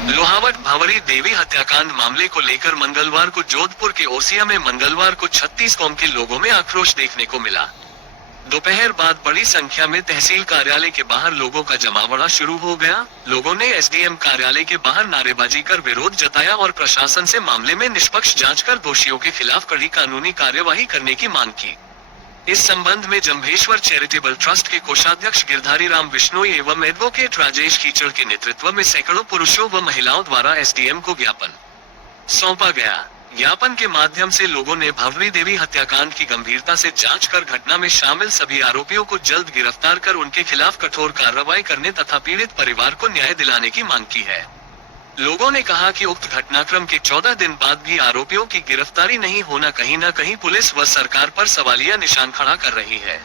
लोहावट भावरी देवी हत्याकांड मामले को लेकर मंगलवार को जोधपुर के ओसिया में मंगलवार को 36 कौम के लोगों में आक्रोश देखने को मिला। दोपहर बाद बड़ी संख्या में तहसील कार्यालय के बाहर लोगों का जमावड़ा शुरू हो गया। लोगों ने एसडीएम कार्यालय के बाहर नारेबाजी कर विरोध जताया और प्रशासन से मामले में निष्पक्ष जांच कर दोषियों के खिलाफ कड़ी कानूनी कार्यवाही करने की मांग की। इस संबंध में जंभेश्वर चैरिटेबल ट्रस्ट के कोषाध्यक्ष गिरधारी राम बिश्नोई एवं एडवोकेट राजेश कीचड़ के नेतृत्व में सैकड़ों पुरुषों व महिलाओं द्वारा एसडीएम को ज्ञापन सौंपा गया। ज्ञापन के माध्यम से लोगों ने भावरी देवी हत्याकांड की गंभीरता से जांच कर घटना में शामिल सभी आरोपियों को जल्द गिरफ्तार कर उनके खिलाफ कठोर कार्रवाई करने तथा पीड़ित परिवार को न्याय दिलाने की मांग की है। लोगों ने कहा कि उक्त घटनाक्रम के 14 दिन बाद भी आरोपियों की गिरफ्तारी नहीं होना कहीं न कहीं पुलिस व सरकार पर सवालिया निशान खड़ा कर रही है।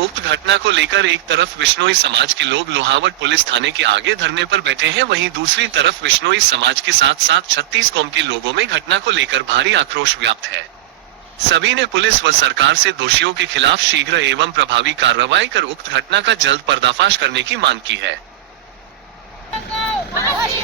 उक्त घटना को लेकर एक तरफ विश्नोई समाज के लोग लोहावट पुलिस थाने के आगे धरने पर बैठे हैं, वहीं दूसरी तरफ विश्नोई समाज के साथ साथ 36 कौम के लोगों में घटना को लेकर भारी आक्रोश व्याप्त है। सभी ने पुलिस व सरकार से दोषियों के खिलाफ शीघ्र एवं प्रभावी कार्रवाई कर उक्त घटना का जल्द पर्दाफाश करने की मांग की है। फांसी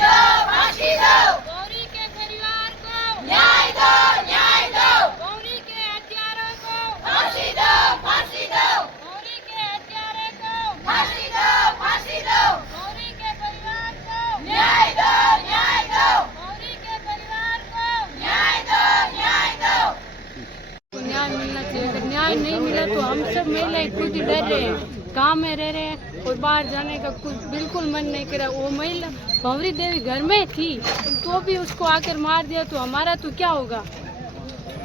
दो, गौरी के परिवार को न्याय दो, न्याय दो। गौरी के हत्यारों को फांसी दो, फांसी दो। गौरी के हत्यारे को फांसी दो, फांसी दो। गौरी के परिवार को न्याय दो, न्याय दो। गौरी के परिवार को न्याय दो, न्याय दो। न्याय मिलना चाहिए। अगर न्याय नहीं मिला तो हम सब महिलाएं खुद ही डर रहे हैं, गाँव में रह रहे हैं और बाहर जाने का कुछ बिल्कुल मन नहीं कर रहा। वो महिला भावरी देवी घर में थी तो भी उसको आकर मार दिया तो हमारा तो क्या होगा।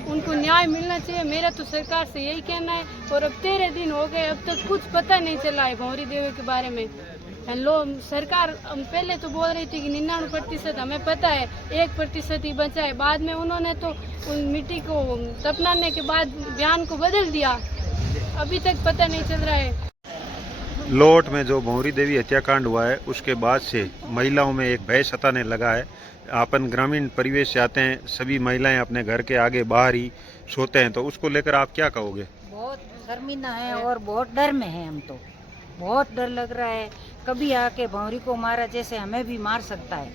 उनको न्याय मिलना चाहिए, मेरा तो सरकार से यही कहना है। और अब 13 दिन हो गए, अब तक कुछ पता नहीं चला है भावरी देवी के बारे में। सरकार पहले तो बोल रही थी कि 99% हमें पता है, 1% ही बचा है। बाद में उन्होंने तो उन मिट्टी को दफनाने के बाद बयान को बदल दिया, अभी तक पता नहीं चल रहा है। लोट में जो भावरी देवी हत्याकांड हुआ है उसके बाद से महिलाओं में एक भय सताने लगा है। अपन ग्रामीण परिवेश से आते हैं, सभी महिलाएं अपने घर के आगे बाहर ही सोते हैं, तो उसको लेकर आप क्या कहोगे? बहुत शर्मिंदा है और बहुत डर में है। हम तो बहुत डर लग रहा है, कभी आके भावरी को मारा जैसे हमें भी मार सकता है।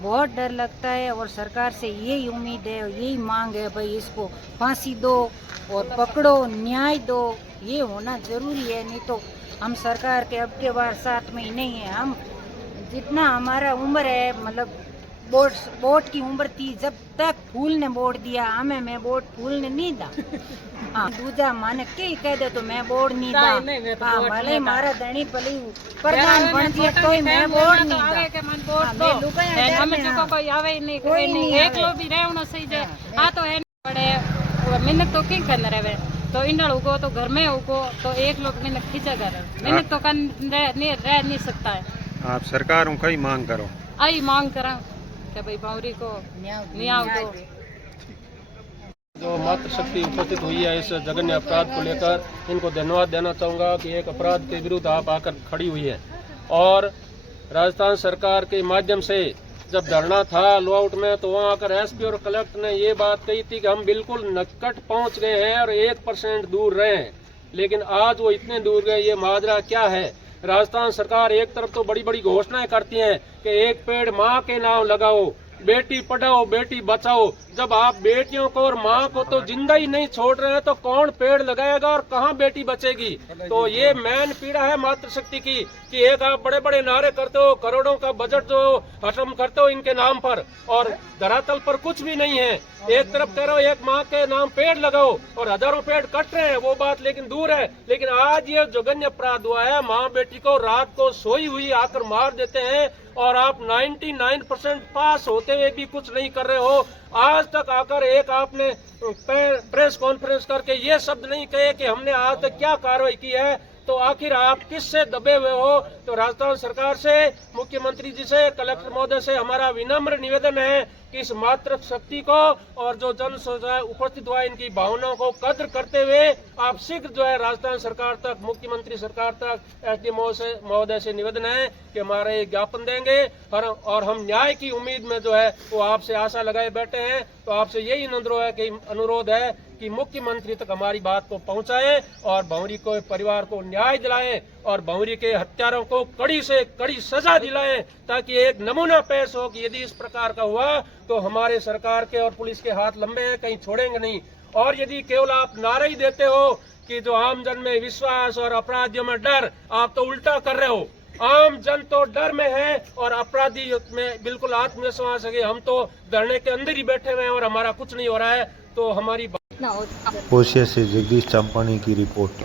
बहुत डर लगता है और सरकार से यही उम्मीद है और यही मांग है, भाई इसको फांसी दो और पकड़ो, न्याय दो। ये होना जरूरी है, नहीं तो हम सरकार के अब के बार साथ में ही नहीं है। हम जितना हमारा उम्र है, मतलब वोट की उम्र थी जब तक फूल ने वोट दिया, हमें मैं वोट फूल ने नहीं दा। हाँ, दूजा माने के कह दे तो मैं वोट नहीं दा। हाँ, भले मारा धनी पली प्रधान बन दिया तो मैं वोट नहीं दा। हमें जो कोई आवे नहीं, कोई नहीं एक लोग भी रहना सही जाए। हाँ तो है बड़े मिन्नत तो क्यों करना रहे, तो इंडल उगो तो घर में उगो तो एक लोग मिन्नत खींचा कर मिन्नत तो कर रह नहीं सकता है। आप सरकारों का ही मांग करो, आई मांग करा कि भाई भावरी को न्याय दो। जो मातृशक्ति उपस्थित हुई है इस जघन्य अपराध को लेकर, इनको धन्यवाद देना चाहूँगा कि एक अपराध के विरुद्ध आप आकर खड़ी हुई है। और राजस्थान सरकार के माध्यम से जब धरना था लोहावट में, तो वहाँ आकर एसपी और कलेक्टर ने ये बात कही थी कि हम बिल्कुल निकट पहुँच गए हैं और 1% दूर रहे हैं, लेकिन आज वो इतने दूर गए। ये माजरा क्या है? राजस्थान सरकार एक तरफ तो बड़ी बड़ी घोषणाएं करती है कि एक पेड़ माँ के नाम लगाओ, बेटी पढ़ाओ, बेटी बचाओ। जब आप बेटियों को और माँ को तो जिंदा ही नहीं छोड़ रहे हैं, तो कौन पेड़ लगाएगा और कहाँ बेटी बचेगी? तो ये मेन पीड़ा है मातृशक्ति की कि एक आप बड़े बड़े नारे करते हो, करोड़ों का बजट जो खत्म करते हो इनके नाम पर, और धरातल पर कुछ भी नहीं है। एक तरफ कह रहे हो एक माँ के नाम पेड़ लगाओ और हजारों पेड़ कट रहे हैं, वो बात लेकिन दूर है। लेकिन आज ये जघन्य अपराध हुआ है, माँ बेटी को रात को सोई हुई आकर मार देते हैं और आप 99% पास होते हुए भी कुछ नहीं कर रहे हो। आज तक आकर एक आपने प्रेस कॉन्फ्रेंस करके ये शब्द नहीं कहे कि हमने आज तक क्या कार्रवाई की है। तो आखिर आप किससे दबे हुए हो? तो राजस्थान सरकार से, मुख्यमंत्री जी से, कलेक्टर महोदय से हमारा विनम्र निवेदन है कि इस मातृशक्ति को और जो जन उपस्थित हुआ इनकी भावनाओं को कद्र करते हुए आप शीघ्र जो है राजस्थान सरकार तक, मुख्यमंत्री सरकार तक, एसडीएम महोदय से निवेदन है कि हमारा ये ज्ञापन देंगे और हम न्याय की उम्मीद में जो है वो आपसे आशा लगाए बैठे हैं। तो आपसे यही अनुरोध है कि मुख्यमंत्री तक हमारी बात को पहुंचाएं और भंवरी को परिवार को न्याय दिलाएं और भंवरी के हत्यारों को कड़ी से कड़ी सजा दिलाएं, ताकि एक नमूना पेश हो कि यदि इस प्रकार का हुआ तो हमारे सरकार के और पुलिस के हाथ लंबे हैं, कहीं छोड़ेंगे नहीं। और यदि केवल आप नारे ही देते हो कि जो आम जन में विश्वास और अपराधियों में डर, आप तो उल्टा कर रहे हो। आम जन तो डर में है और अपराधी में बिल्कुल आत्मविश्वास है कि हम तो धरने के अंदर ही बैठे हुए हैं और हमारा कुछ नहीं हो रहा है। तो हमारी ओसिया से जगदीश चांपानी की रिपोर्ट।